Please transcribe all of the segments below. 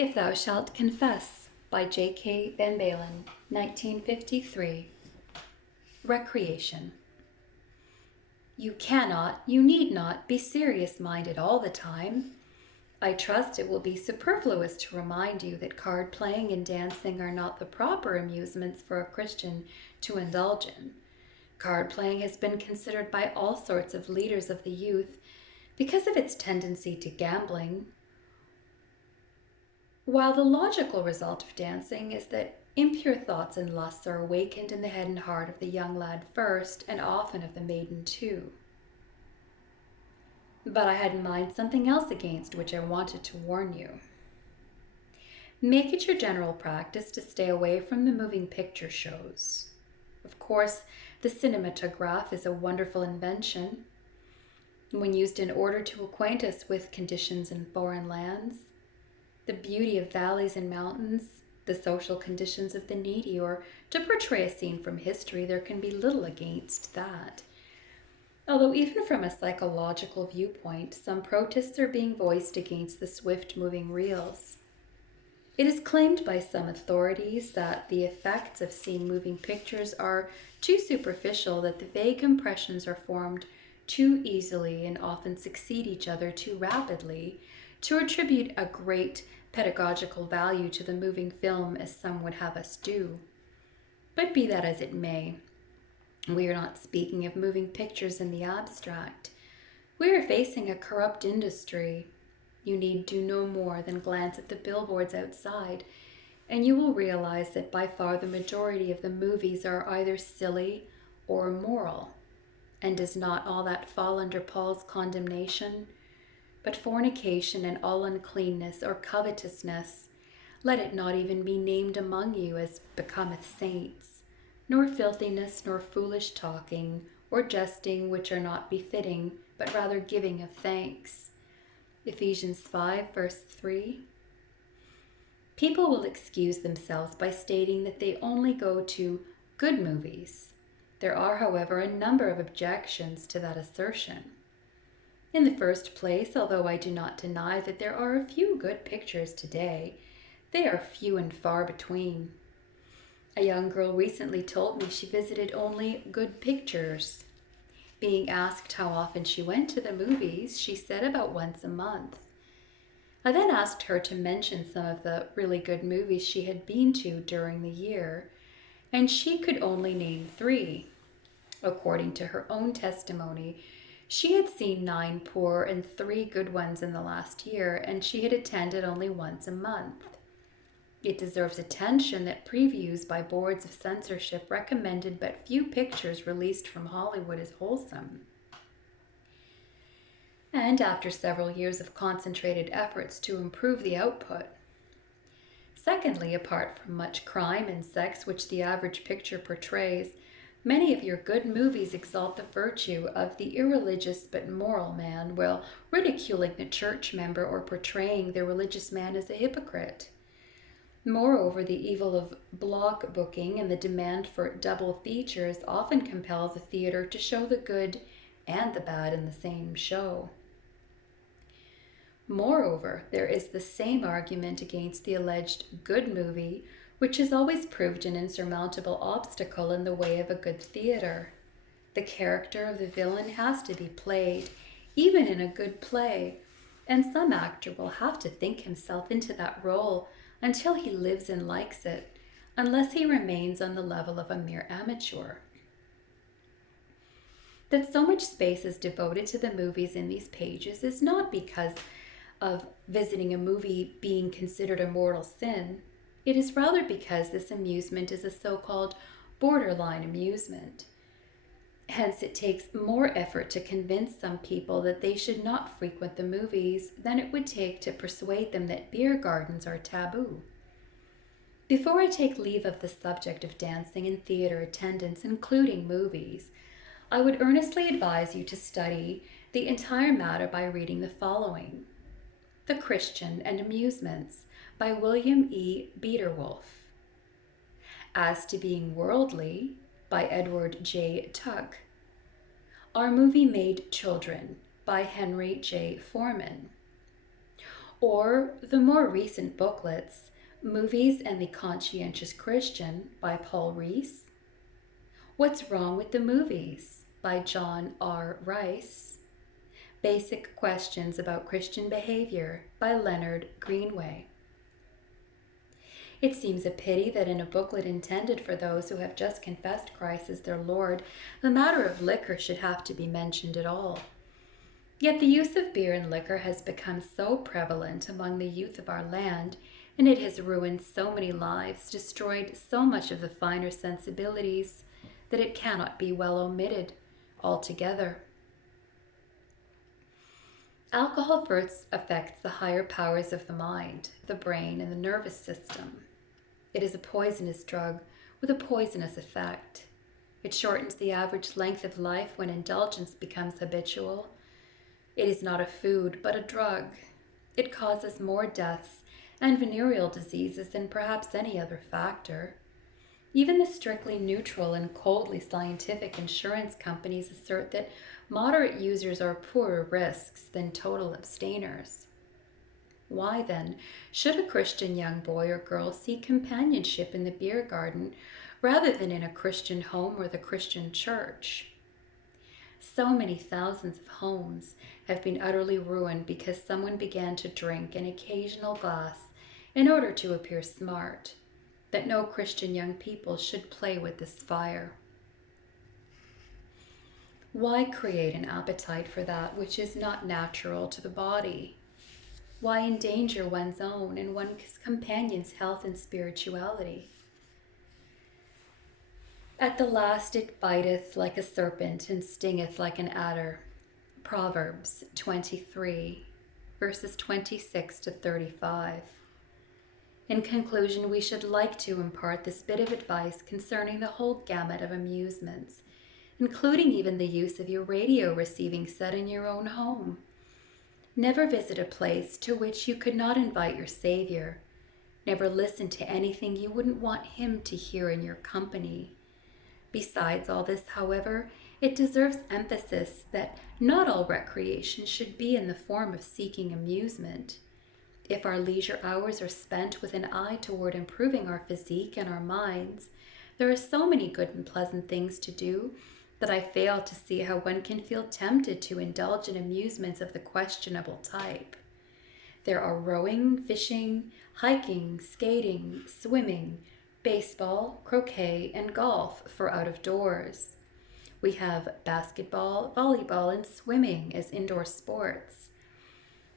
If Thou Shalt Confess by J.K. Van Baalen, 1953. Recreation. You need not be serious-minded all the time. I trust it will be superfluous to remind you that card-playing and dancing are not the proper amusements for a Christian to indulge in. Card-playing has been considered by all sorts of leaders of the youth because of its tendency to gambling, while the logical result of dancing is that impure thoughts and lusts are awakened in the head and heart of the young lad first, and often of the maiden too. But I had in mind something else against which I wanted to warn you. Make it your general practice to stay away from the moving picture shows. Of course, the cinematograph is a wonderful invention. When used in order to acquaint us with conditions in foreign lands, the beauty of valleys and mountains, the social conditions of the needy, or to portray a scene from history, there can be little against that. Although even from a psychological viewpoint, some protests are being voiced against the swift-moving reels. It is claimed by some authorities that the effects of seeing moving pictures are too superficial, that the vague impressions are formed too easily and often succeed each other too rapidly, to attribute a great pedagogical value to the moving film, as some would have us do. But be that as it may, we are not speaking of moving pictures in the abstract. We are facing a corrupt industry. You need do no more than glance at the billboards outside, and you will realize that by far the majority of the movies are either silly or immoral. And does not all that fall under Paul's condemnation? But fornication and all uncleanness or covetousness, let it not even be named among you as becometh saints, nor filthiness, nor foolish talking, or jesting, which are not befitting, but rather giving of thanks. Ephesians 5, verse 3. People will excuse themselves by stating that they only go to good movies. There are, however, a number of objections to that assertion. In the first place, although I do not deny that there are a few good pictures today, they are few and far between. A young girl recently told me she visited only good pictures. Being asked how often she went to the movies, she said about once a month. I then asked her to mention some of the really good movies she had been to during the year, and she could only name 3. According to her own testimony, she had seen 9 poor and 3 good ones in the last year, and she had attended only once a month. It deserves attention that previews by boards of censorship recommended but few pictures released from Hollywood as wholesome. And after several years of concentrated efforts to improve the output. Secondly, apart from much crime and sex which the average picture portrays, many of your good movies exalt the virtue of the irreligious but moral man, while ridiculing the church member or portraying the religious man as a hypocrite. Moreover, the evil of block booking and the demand for double features often compel the theater to show the good and the bad in the same show. Moreover, there is the same argument against the alleged good movie, which has always proved an insurmountable obstacle in the way of a good theater. The character of the villain has to be played, even in a good play, and some actor will have to think himself into that role until he lives and likes it, unless he remains on the level of a mere amateur. That so much space is devoted to the movies in these pages is not because of visiting a movie being considered a mortal sin. It is rather because this amusement is a so-called borderline amusement. Hence, it takes more effort to convince some people that they should not frequent the movies than it would take to persuade them that beer gardens are taboo. Before I take leave of the subject of dancing and theater attendance, including movies, I would earnestly advise you to study the entire matter by reading the following: The Christian and Amusements by William E. Beeterwolf. As to Being Worldly by Edward J. Tuck. Our Movie Made Children by Henry J. Foreman. or the more recent booklets, Movies and the Conscientious Christian by Paul Rees, What's Wrong with the Movies by John R. Rice, Basic Questions About Christian Behavior by Leonard Greenway. It seems a pity that in a booklet intended for those who have just confessed Christ as their Lord, the matter of liquor should have to be mentioned at all. Yet the use of beer and liquor has become so prevalent among the youth of our land, and it has ruined so many lives, destroyed so much of the finer sensibilities, that it cannot be well omitted altogether. Alcohol first affects the higher powers of the mind, the brain, and the nervous system. It is a poisonous drug with a poisonous effect. It shortens the average length of life when indulgence becomes habitual. It is not a food, but a drug. It causes more deaths and venereal diseases than perhaps any other factor. Even the strictly neutral and coldly scientific insurance companies assert that moderate users are poorer risks than total abstainers. Why, then, should a Christian young boy or girl seek companionship in the beer garden rather than in a Christian home or the Christian church? So many thousands of homes have been utterly ruined because someone began to drink an occasional glass in order to appear smart, that no Christian young people should play with this fire. Why create an appetite for that which is not natural to the body? Why endanger one's own and one's companion's health and spirituality? At the last it biteth like a serpent and stingeth like an adder. Proverbs 23, verses 26 to 35. In conclusion, we should like to impart this bit of advice concerning the whole gamut of amusements, including even the use of your radio receiving set in your own home. Never visit a place to which you could not invite your Savior. Never listen to anything you wouldn't want Him to hear in your company. Besides all this, however, it deserves emphasis that not all recreation should be in the form of seeking amusement. If our leisure hours are spent with an eye toward improving our physique and our minds, there are so many good and pleasant things to do that I fail to see how one can feel tempted to indulge in amusements of the questionable type. There are rowing, fishing, hiking, skating, swimming, baseball, croquet, and golf for out of doors. We have basketball, volleyball, and swimming as indoor sports.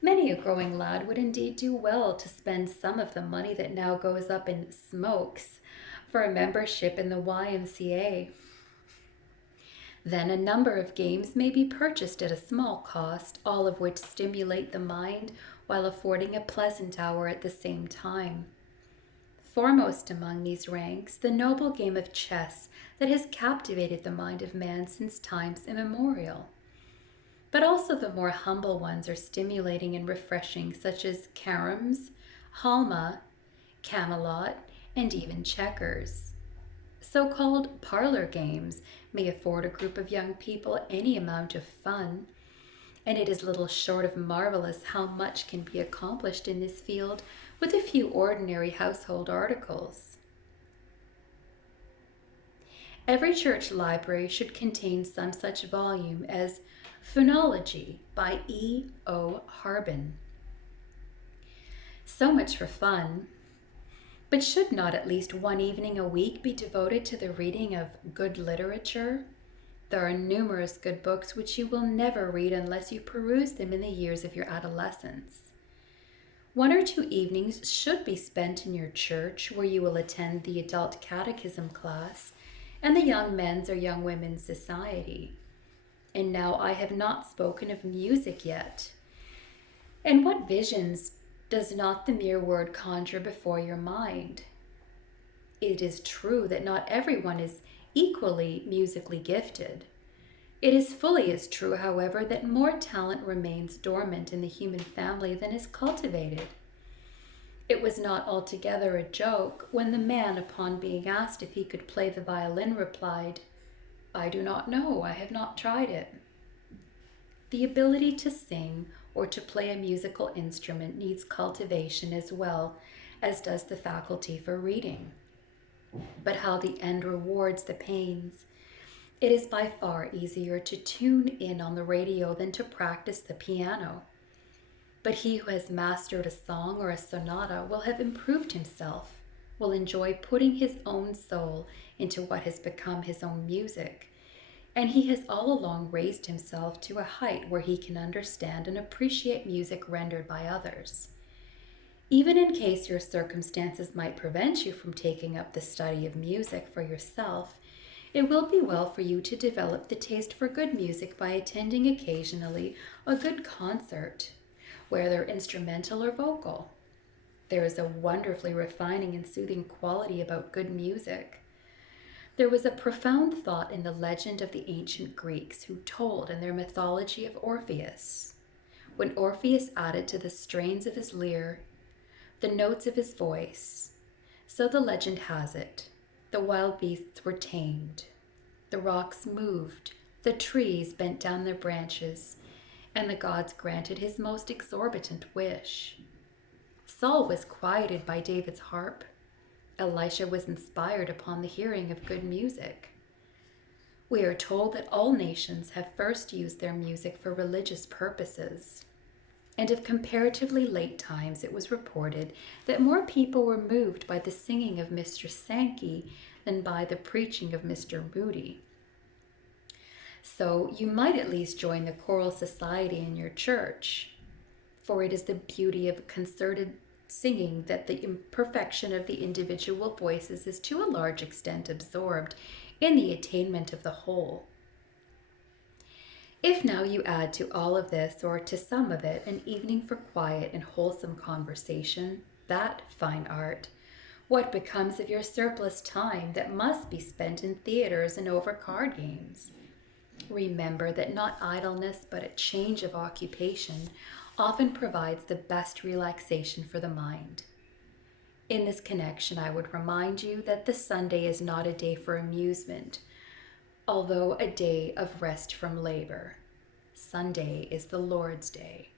Many a growing lad would indeed do well to spend some of the money that now goes up in smokes for a membership in the YMCA. Then a number of games may be purchased at a small cost, all of which stimulate the mind while affording a pleasant hour at the same time. Foremost among these ranks, the noble game of chess that has captivated the mind of man since times immemorial. But also the more humble ones are stimulating and refreshing, such as caroms, halma, camelot, and even checkers. So-called parlor games may afford a group of young people any amount of fun, and it is little short of marvelous how much can be accomplished in this field with a few ordinary household articles. Every church library should contain some such volume as Phonology by E. O. Harbin. So much for fun, but should not at least one evening a week be devoted to the reading of good literature? There are numerous good books which you will never read unless you peruse them in the years of your adolescence. 1 or 2 evenings should be spent in your church, where you will attend the adult catechism class and the young men's or young women's society. And now I have not spoken of music yet. And what visions does not the mere word conjure before your mind? It is true that not everyone is equally musically gifted. It is fully as true, however, that more talent remains dormant in the human family than is cultivated. It was not altogether a joke when the man, upon being asked if he could play the violin, replied, "I do not know, I have not tried it." The ability to sing or to play a musical instrument needs cultivation as well as does the faculty for reading. But how the end rewards the pains. It is by far easier to tune in on the radio than to practice the piano. But he who has mastered a song or a sonata will have improved himself, will enjoy putting his own soul into what has become his own music, and he has all along raised himself to a height where he can understand and appreciate music rendered by others. Even in case your circumstances might prevent you from taking up the study of music for yourself, it will be well for you to develop the taste for good music by attending occasionally a good concert, whether instrumental or vocal. There is a wonderfully refining and soothing quality about good music. There was a profound thought in the legend of the ancient Greeks who told in their mythology of Orpheus. When Orpheus added to the strains of his lyre the notes of his voice, so the legend has it, the wild beasts were tamed, the rocks moved, the trees bent down their branches, and the gods granted his most exorbitant wish. Saul was quieted by David's harp. Elisha was inspired upon the hearing of good music. We are told that all nations have first used their music for religious purposes, and of comparatively late times it was reported that more people were moved by the singing of Mr. Sankey than by the preaching of Mr. Moody. So you might at least join the choral society in your church, for it is the beauty of concerted singing that the imperfection of the individual voices is to a large extent absorbed in the attainment of the whole. If now you add to all of this, or to some of it, an evening for quiet and wholesome conversation, that fine art, what becomes of your surplus time that must be spent in theaters and over card games? Remember that not idleness, but a change of occupation often provides the best relaxation for the mind. In this connection, I would remind you that the Sunday is not a day for amusement, although a day of rest from labor. Sunday is the Lord's day.